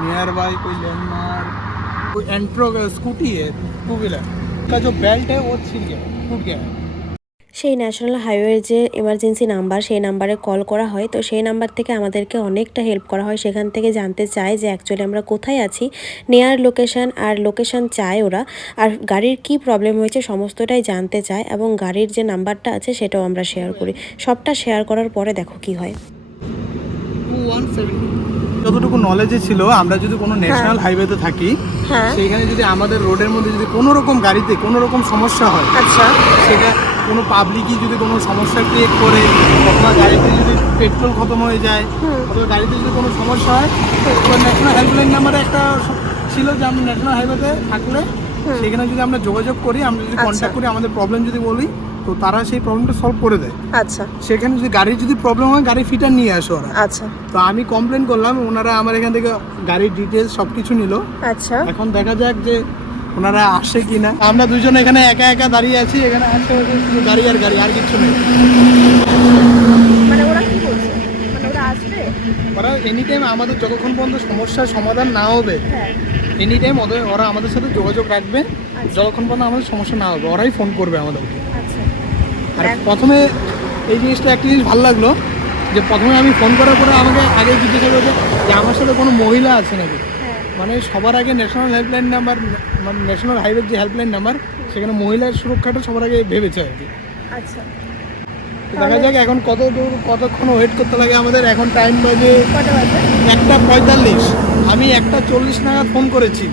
Near by कोई landmark, कोई एंट्रो scooty है, 2 व्हीलर का जो बेल्ट है वो छिल गया, टूट गया है। সেই ন্যাশনাল হাইওয়ের যে এমার্জেন্সি নাম্বার, সেই নাম্বারে কল করা হয়। তো সেই নাম্বার থেকে আমাদেরকে অনেকটা হেল্প করা হয়। সেখান থেকে জানতে চায় যে অ্যাকচুয়ালি আমরা কোথায় আছি, নিয়ার লোকেশান আর লোকেশান চায় ওরা, আর গাড়ির কি প্রবলেম হয়েছে সমস্তটাই জানতে চায়, এবং গাড়ির যে নাম্বারটা আছে সেটাও আমরা শেয়ার করি। সবটা শেয়ার করার পরে দেখো কি হয়। যতটুকু নলেজে ছিল, আমরা যদি কোনো ন্যাশনাল হাইওয়েতে থাকি, সেইখানে যদি আমাদের রোডের মধ্যে যদি কোনো রকম গাড়িতে কোনো রকম সমস্যা হয়, আচ্ছা, সেটা কোনো পাবলিকই যদি কোনো সমস্যা ক্রিয়েট করে, অথবা গাড়িতে যদি পেট্রোল খতম হয়ে যায়, অথবা গাড়িতে যদি কোনো সমস্যা হয়, তো ন্যাশনাল হেল্পলাইন নাম্বারে একটা ছিল যে আমরা ন্যাশনাল হাইওয়েতে থাকলে সেখানে যদি আমরা যোগাযোগ করি, আমরা যদি কন্ট্যাক্ট করি, আমাদের প্রবলেম যদি বলি, তো তারা সেই প্রবলেমটা সলভ করে দেয়। আচ্ছা, সেখানে যদি গাড়ির যদি প্রবলেম হয়, গাড়ি ফিটার নিয়ে আসো ওরা। আচ্ছা, তো আমি কমপ্লেন করলাম, ওনারা আমার এখান থেকে গাড়ির ডিটেলস সব কিছু নিল। আচ্ছা, এখন দেখা যাক যে ওনারা আসে কিনা। আমরা দুজন এখানে একা একা দাঁড়িয়ে আছি, এখানে আছে শুধু গাড়ি আর গাড়ি, আর কিছু নেই। মানে ওরা কি বলছে, মানে ওরা আসবে? ওরা এনি টাইম আমাদের যতক্ষণ পর্যন্ত সমস্যার সমাধান না হবে, এনি টাইম ওরা আমাদের সাথে যোগাযোগ রাখবে, যতক্ষণ পর্যন্ত আমাদের সমস্যা না হবে ওরাই ফোন করবে আমাদেরকে। আর প্রথমে এই জিনিসটা একটা জিনিস ভালো লাগলো, যে প্রথমে আমি ফোন করার পরে আমাকে আগে জিজ্ঞাসা করেছে যে আমার সাথে কোনো মহিলা আছে নাকি। মানে সবার আগে ন্যাশনাল হেল্পলাইন নাম্বার, মানে ন্যাশনাল হাইওয়ের যে হেল্পলাইন নাম্বার, সেখানে মহিলার সুরক্ষাটা সবার আগে ভেবেছে আর কি। আচ্ছা, দেখা যাক এখন কতক্ষণ ওয়েট করতে লাগে আমাদের। এখন টাইম বাজে 1:45, আমি 1:40 নাগাদ ফোন করেছি,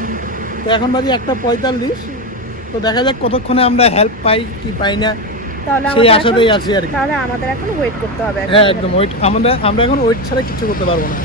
তো এখন বাজে 1:45। তো দেখা যাক কতক্ষণে আমরা হেল্প পাই কি পাই না, সেই আশাতেই আছি আর কি। তাহলে আমাদের এখন ওয়েট করতে হবে। হ্যাঁ একদম ওয়েট, আমরা এখন ওয়েট ছাড়া কিছু করতে পারবো না।